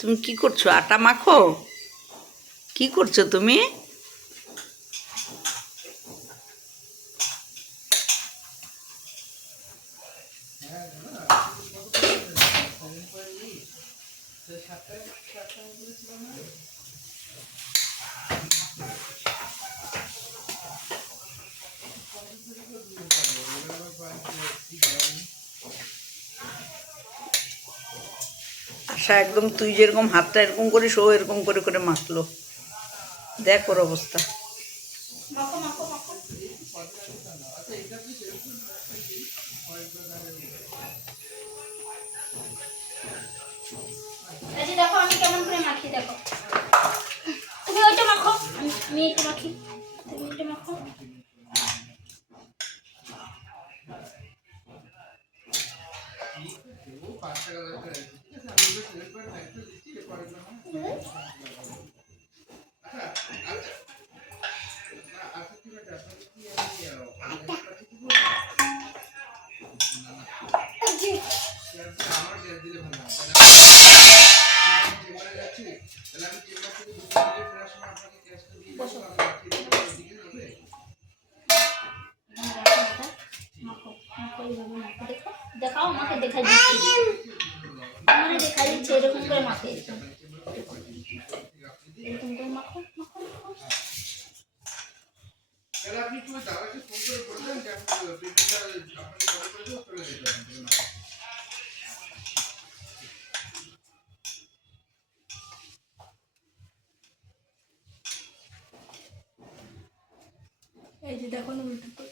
তুমি কি করছো? আটা মাখো? কি করছো তুমি? আশা একদম তুই যেরকম হাতটা এরকম করিস ও এরকম করে করে মাখলো। দেখ ওর অবস্থা। দেখো আমি কেমন করে মাখি, দেখো তুমি ওইটা মাখো, আমি এটা মাখি, তুমি এটা মাখো। দেখাও আমাকে, দেখাই দিচ্ছি, মানে দেখাই দিচ্ছে এরকম করে মাখে, এরকম করে মাখো মাখো মাখো। এই যে দেখো না উল্টো